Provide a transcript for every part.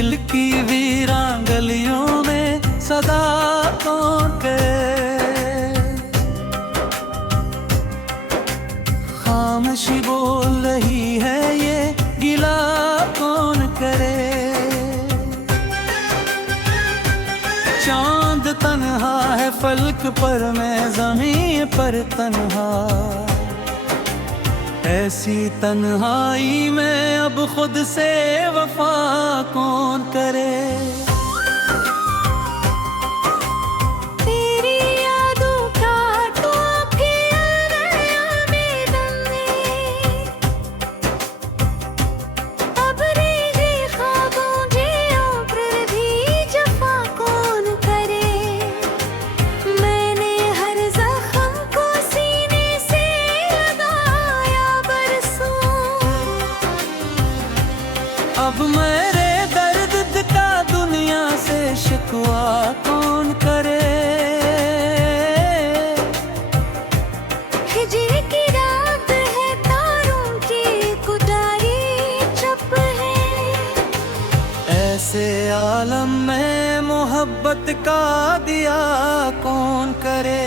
दिल की वीरान गलियों में सदा कौन करे, खामोशी बोल रही है ये गिला कौन करे। चांद तन्हा है फलक पर, मैं ज़मीन पर तन्हा, ऐसी तन्हाई में अब खुद से वफा कौन करे। तेरी यादों का तो फिर नया मैदान में, अब रेंगे ख्वाबों जियो फिर भी जफा कौन करे। मैंने हर जख्म को सीने से लगाया बरसों, अब मेरे दर्द का दुनिया से शिकवा कौन करे। हिजर की रात है तारों की कुदारी चुप है, ऐसे आलम में मोहब्बत का दिया कौन करे।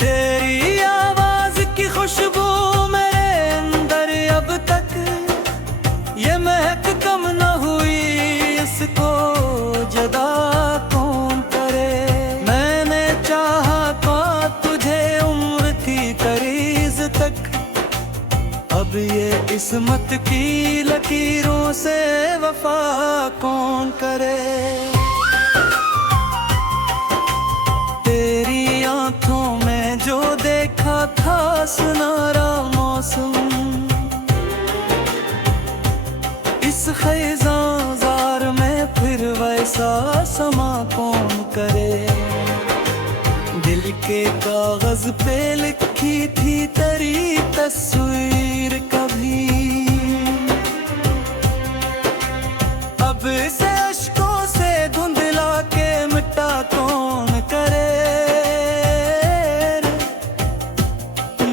तेरी आवाज की खुशबू मेरे अंदर अब तक ये महक कम न हुई, इसको जदा कौन करे। मैंने चाहा तो तुझे उम्र थी करीज तक, अब ये किस्मत की लकीरों से वफा कौन करे। तेरी आंखों में जो देखा था सुनहरा मौसम, इस ख़ज़ां में फिर वैसा समा कौन करे। दिल के कागज पे लिखी थी तेरी तस्वीर कभी, अब इसे अश्कों से धुंधला के मिटा कौन करे।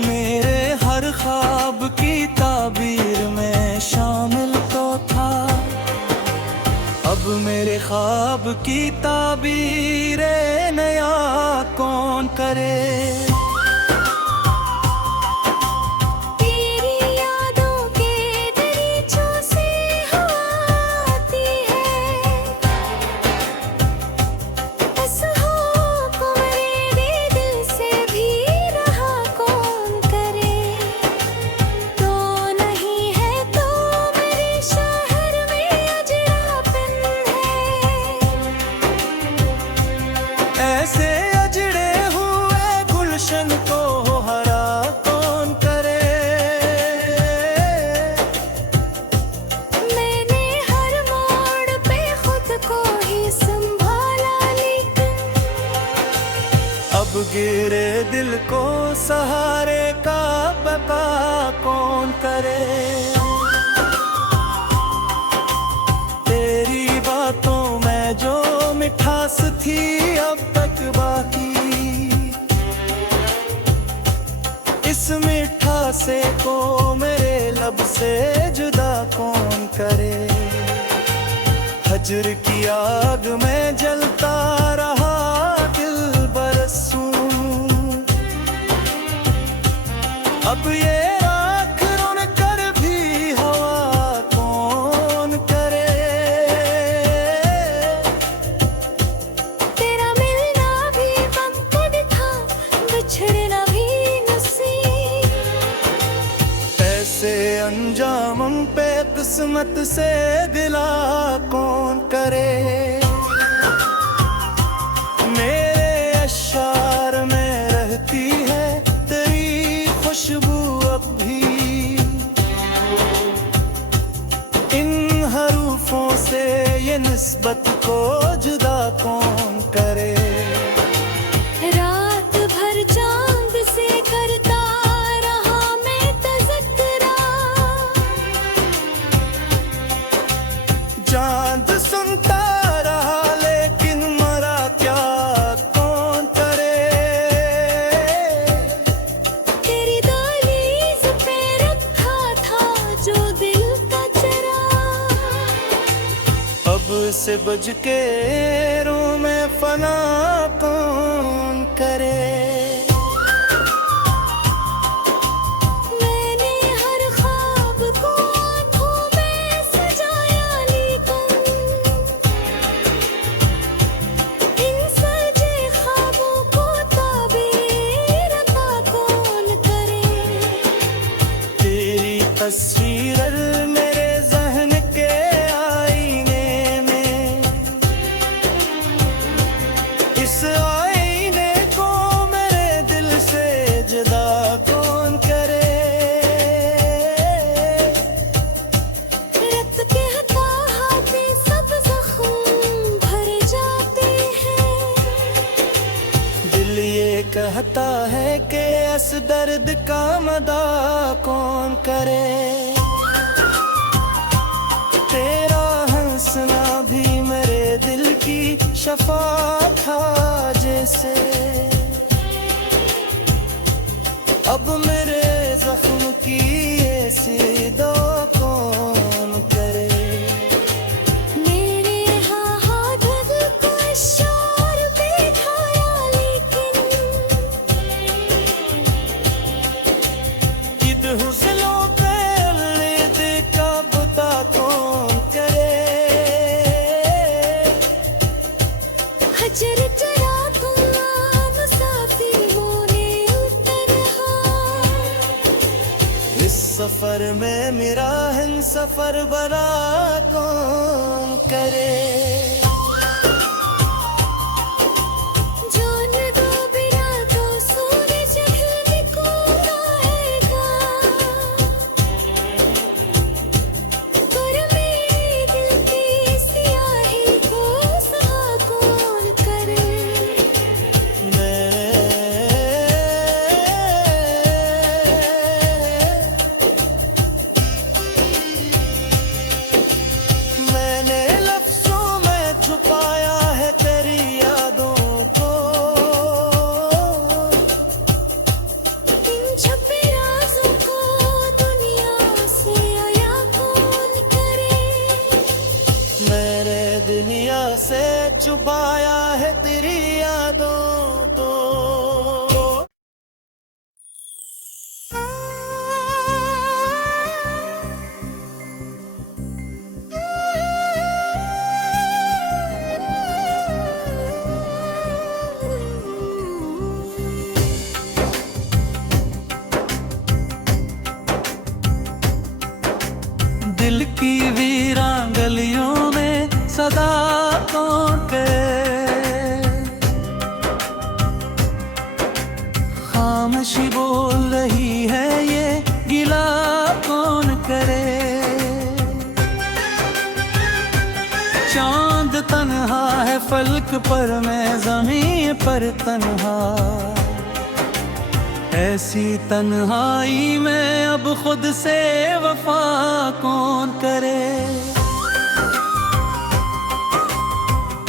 मेरे हर ख्वाब की ताबीर में शामिल तो था, अब मेरे ख्वाब की ताबीर नया कौन करे। तेरी यादों के दरीचों से हवा आती है, बस हो को मेरे दिल से भी रहा कौन करे। तो नहीं है तो मेरे शहर में अजरापन है, ऐसे अजड़े हुए गुलशन को हरा कौन करे। मैंने हर मोड़ पे खुद को ही संभाला, लेकिन अब गिरे दिल को सहारे का बका कौन करे। तेरी बातों में जो मिठास थी अब तक बाकी, इस मिठासे को मेरे लब से जुदा कौन करे। हजर की आग में जलता रहा दिल बरसों, अब ये राख रुन कर भी हवा कौन करे। तेरा मिलना भी वक्त दिखा, बिछड़ना भी नसीब, ऐसे अंजाम पे किस्मत से दिला कौन करे। मेरे अशार में रहती है तेरी खुशबू अब भी, इन हरूफों से ये निस्बत को जुदा कौन करे। रात भर चांद से करता रहा मैं तज़किरा, चांद सुनता से बज के रूह में फना कौन करे। मैंने हर ख्वाब को आँखों में सजाया, लेकिन इन सजे ख्वाबों को ताबीर अता कौन करे। तेरी तस्वीर मेरे जहन के आईने में, इस आईने को मेरे दिल से जुदा कौन करे। रक्त के हताहते सब जख्म भर जाते हैं। दिल ये कहता है कि इस दर्द का मदा कौन करे। तेरा हंसना भी मेरे दिल की शफा था जैसे, अब मेरे जख्म की ऐसी दो कौन करे। मेरे हाँ दिल को शोर बिठाया, लेकिन ईद हुस्नों पे लिद का बुता कौन करे। हजर चरा तुम मुसाफिर मोरे तन्हा। इस सफर में मेरा हम सफर बरा कौन करे। जान दो बिना तो सूरज ढलने को आएगा, पर मेरे दिल की स्याही को सहा कौन करे। मैंने लफ्जों में छुपाया है तेरी यादों को, इन छुपे राज़ों को दुनिया से आया कौन करे। मैंने दुनिया से छुपाया है तेरी यादों को। दिल की वीरान गलियों में सदा कौन करे। खामोशी बोल रही है ये गिला कौन करे। चांद तन्हा है फलक पर, मैं जमीन पर तन्हा। ऐसी तन्हाई में अब खुद से वफा कौन करे।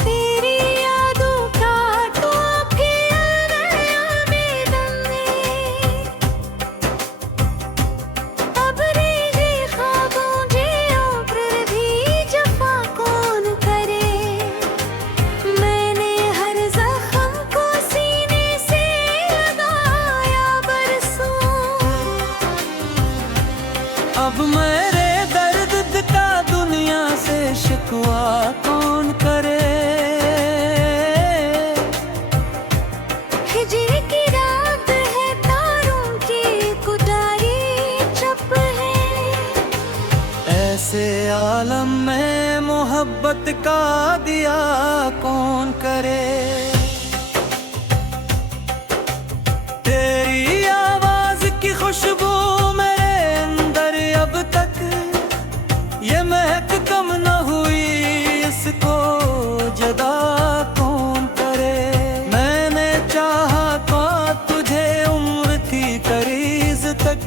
तेरी यादों का तो फिर नया बेदम है। अब रेगे ख्वाबों जियो पर भी जफा कौन करे। मैंने हर जख्म को सीने से लगाया बरसों, अब मेरे दर्द का दुनिया से शिकवा कौन करे। हिजर की रात है, तारों की कुदारी चप है। ऐसे आलम में मोहब्बत का दिया कौन करे। तेरी आवाज की खुशबू मेरे अंदर अब तक ये महक कम न हुई, इसको जदा कौन करे। मैंने चाहा तो तुझे उम्र थी करीज तक,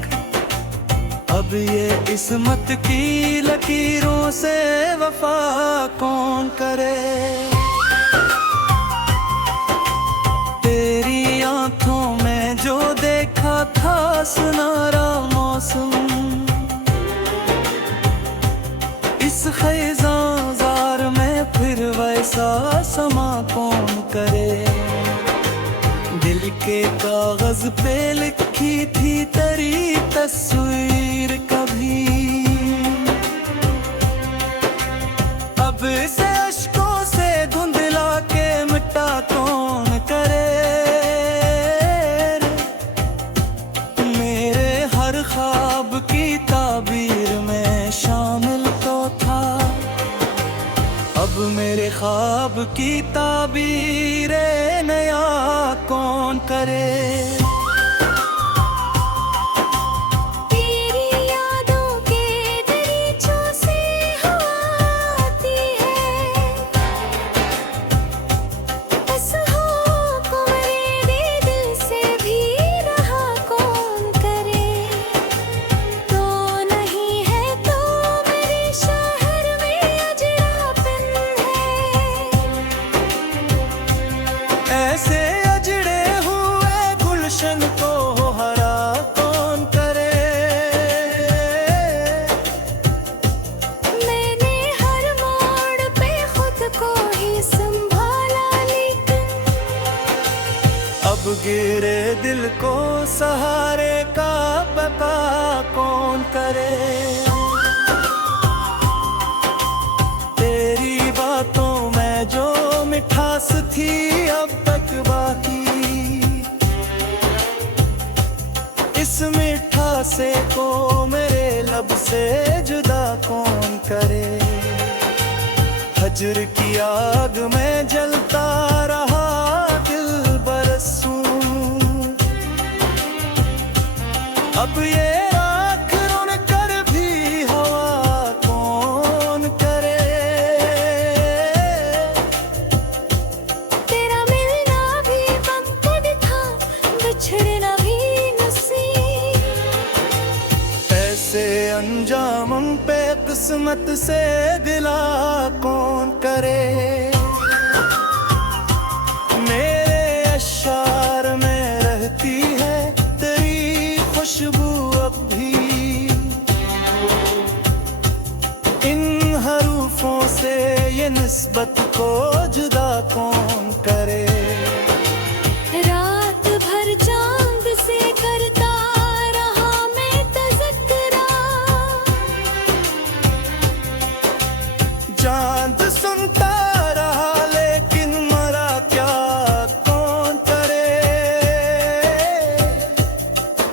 अब ये किस्मत की लकीरों से वफा कौन करे। तेरी आंखों में जो देखा था सुनहरा मौसम, इस खैज़ां ज़ार में फिर कागज पे लिखी थी तेरी तस्वीर कभी, अब इसे अश्कों से धुंधला के मिटा कौन करे। मेरे हर ख्वाब की ताबीर में शामिल तो था, अब मेरे ख्वाब की ताबीर नया कौन करे। तेरी यादों के दरीचों से हवा आती है, बस हो को मेरे दिल से भी रहा कौन करे। तो नहीं है तो मेरे शहर में अजरापन है, ऐसे अजड़े हुए गुलशन को हरा कौन करे। मैंने हर मोड़ पे खुद को ही संभाला, लेकिन अब गिरे दिल को सहारे का बका कौन करे। तेरी बातों में जो मिठास थी अब तक बाकी, इस मिठासे को मेरे लब से जुदा कौन करे। हजर की आग में जलता रहा दिल बरसों, अब ये राख रुन कर भी हवा कौन करे। तेरा मिलना भी वक्त था, बिछड़ना भी नसीब। ऐसे अंजाम पे किस्मत से दिला कौन करे। मेरे अशार में रहती है तेरी खुशबू अब भी, इन हरूफों से ये निस्बत को जुदा कौन करे। रात भर चांद से करता रहा मैं तज़किरा, चांद सुनता रहा लेकिन मरा क्या कौन करे।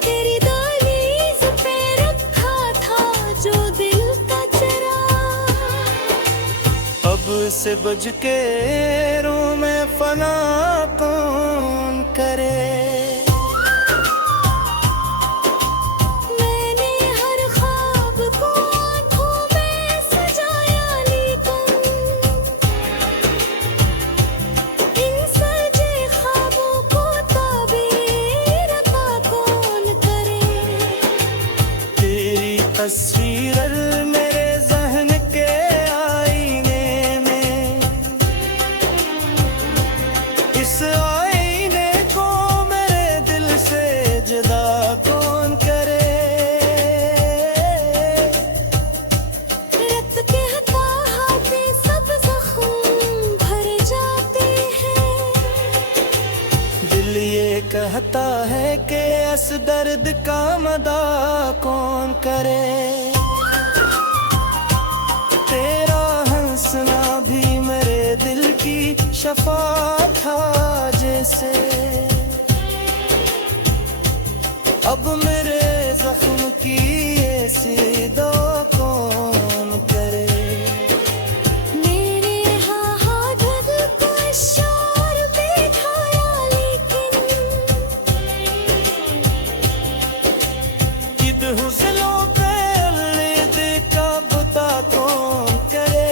तेरी दहलीज पे रखा था जो दिल का चरा, अब से बज के रो में फना कौन करे। मैंने हर ख्वाब को आँखों में सजाया, लेकिन इन सजे ख्वाबों को ताबीर पा कौन करे। तेरी तस्वीर मेरे जहन के आईने में, इस आईने को मेरे दिल से जुदा कौन करे। रत के हताहते सब जख्म भर जाते हैं, दिल ये कहता है कि इस दर्द का मदा कौन करे। तेरा हंसना भी मेरे दिल की शफा था जैसे, अब मेरे जख्म की ऐसी दवा कौन करे। मेरे हाँ दिल को इशार बैठाया, लेकिन ईद हुस्नों पे ईद का बुता कौन करे।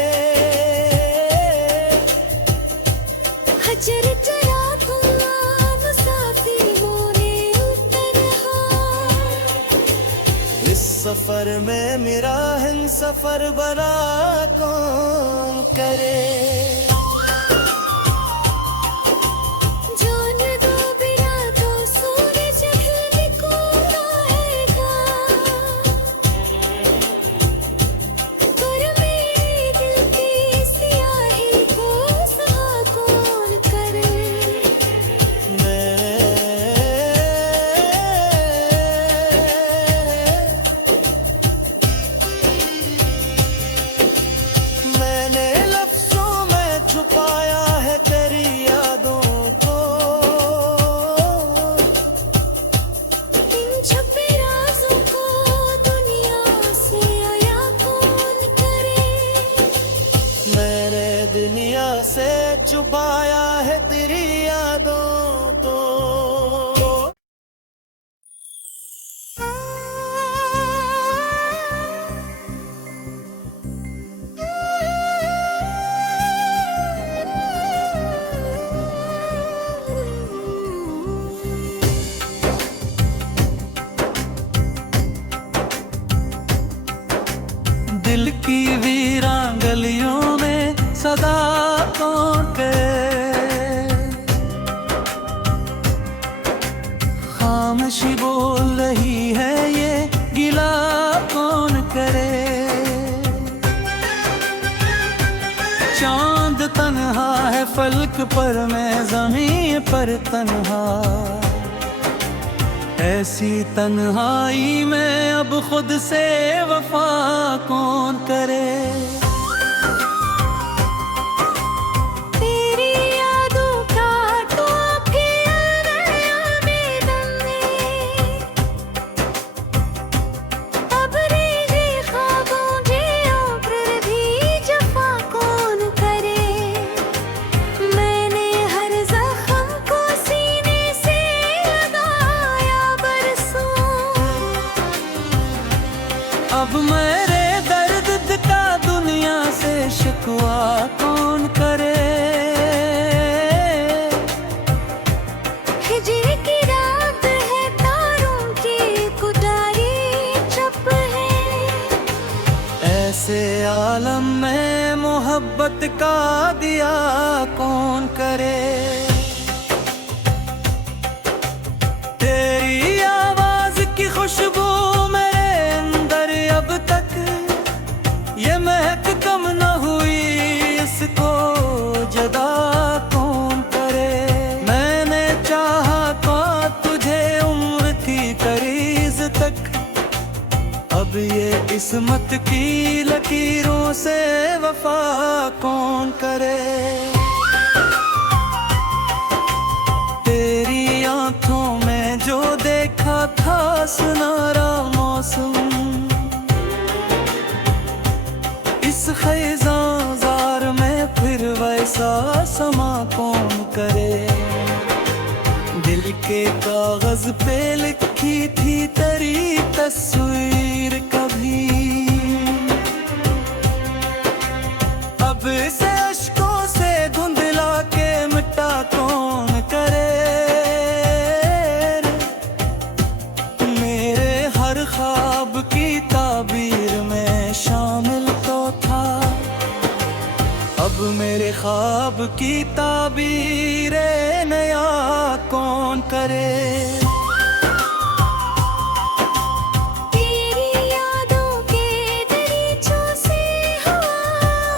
हजर चला खुला मुसाफिर मोरे उतरहा, इस सफर में मेरा हम सफर बना कौन करे। जान दो बिना तो सूरज ढलने को आएगा, पर मेरे दिल की स्याही को सहा कौन करे। छुपाया है तेरी यादों को। दिल की वीरान गलियों में सदा कौन करे, खामोशी बोल रही है ये गिला कौन करे। चांद तन्हा है फलक पर, मैं ज़मीन पर तन्हा। ऐसी तन्हाई में अब खुद से वफा कौन करे। तेरी यादों का तो फिर नया मैदान में, अब रेज़े ख्वाबों जियो फिर भी जफा कौन करे। मैंने हर जख्म को सीने से लगाया बरसों, अब मेरे दर्द का दुनिया से शिकवा कौन करे। हिजर की रात है तारों की कुटारी चुप है। ऐसे आलम में मोहब्बत का दिया कौन करे। तेरी आवाज की खुशबू मेरे अंदर अब तक ये महक कम न हुई, इसको जदा कौन करे। मैंने चाहा तो तुझे उम्र की करीज तक, अब ये किस्मत की लकीरों से वफा कौन करे। तेरी आंखों में जो देखा था सुनहरा मौसम, इस ख़ज़ां-ज़ार में फिर वैसा समा कौन करे। दिल के कागज पे लिखी थी तेरी तस्वीर कभी, अब इसे अश्कों से धुंधला के मिटा कौन करे। मेरे हर ख्वाब की ताबीर में शामिल तो था, अब मेरे ख्वाब की ताबीर नया कौन करे। तेरी यादों के दरीचों से हवा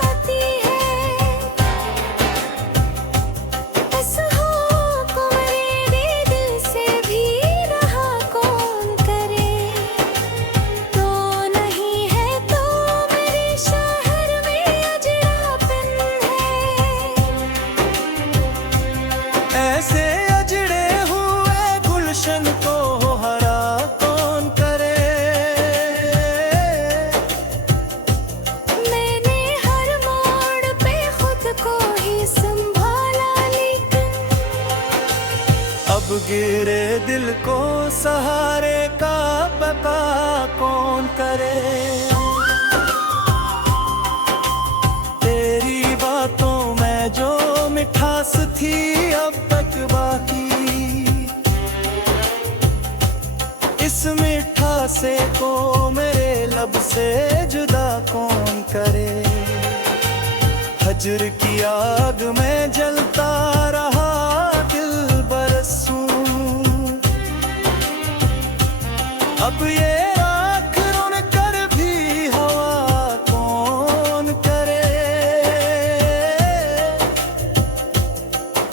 आती है, बस हो को मेरे दिल से भी रहा कौन करे। तो नहीं है तो मेरे शहर में अजरापन है, ऐसे अजड़े हुए गुलशन को हरा कौन करे। मैंने हर मोड़ पे खुद को ही संभाला, लेकिन अब गिरे दिल को सहारे का बता कौन करे। तेरी बातों में जो मिठास थी अब तक बाकी, इस मिठासे को मेरे लब से जुदा कौन करे। हजर की आग में जलता रहा दिल बरसों, अब ये राख रुन कर भी हवा कौन करे।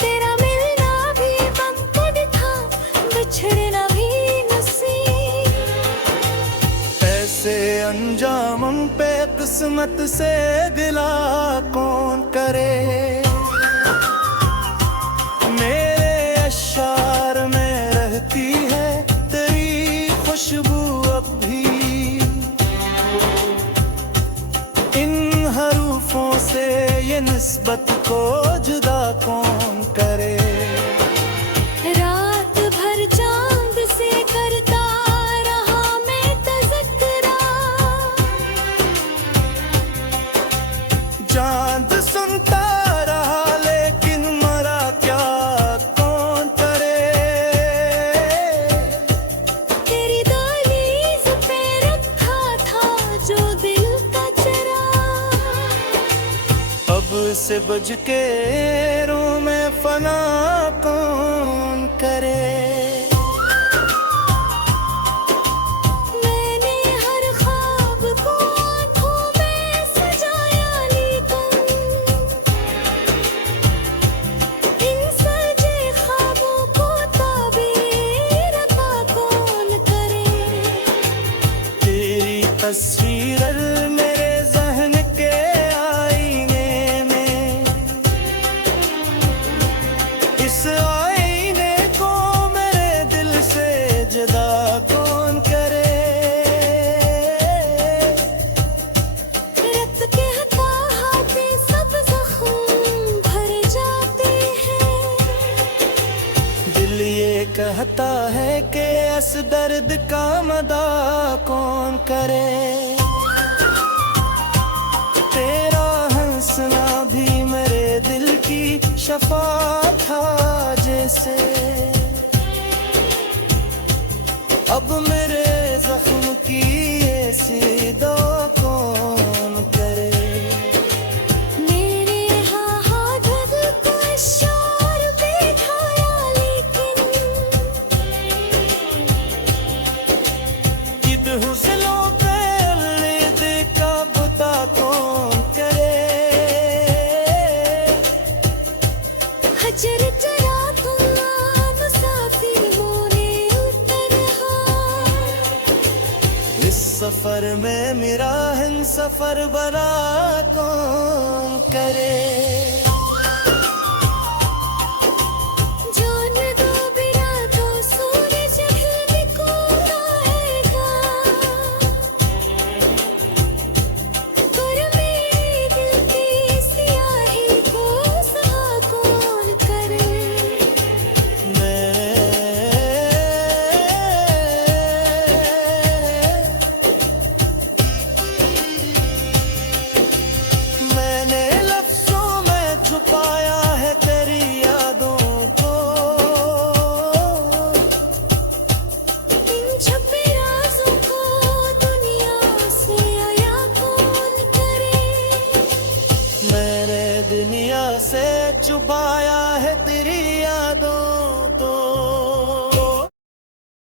तेरा मिलना भी वक्त था, बिछड़ना भी नसीब। ऐसे अंजाम पे किस्मत से गिला कौन करे। मेरे अशार में रहती है तेरी खुशबू अब भी, इन हरूफों से ये निस्बत को जुदा कौन करे। रात भर चांद से करता रहा मैं तज़किरा, चांद सुनता रहा लेकिन मरा क्या कौन करे। तेरी दहलीज पे रखा था जो दिल का चरा, अब से बज के रो में फना कौन करे। मैंने हर ख्वाब को आँखों में सजाया, लेकिन इन सजे ख्वाबों को ताबीर अता कौन करे। तेरी तस्वीर मेरे जहन के आईने में, इस आईने को मेरे दिल से जुदा कौन करे। रत के हताहा पे सब जख्म भर जाते हैं, दिल ये कहता है कि इस दर्द का मदा कौन करे। तेरा हंसना भी मेरे दिल की शफा था जैसे, अब मेरे जख्म की ऐसी दो कौन करे। मेरे हाँ दिल को इशार बैठाया, लेकिन ईद हुस्नों पे लिद का बुता कौन करे। हजर चरा मुसाफिर मोरे उतरहा, इस सफर में मेरा हम सफर बना कौन करे।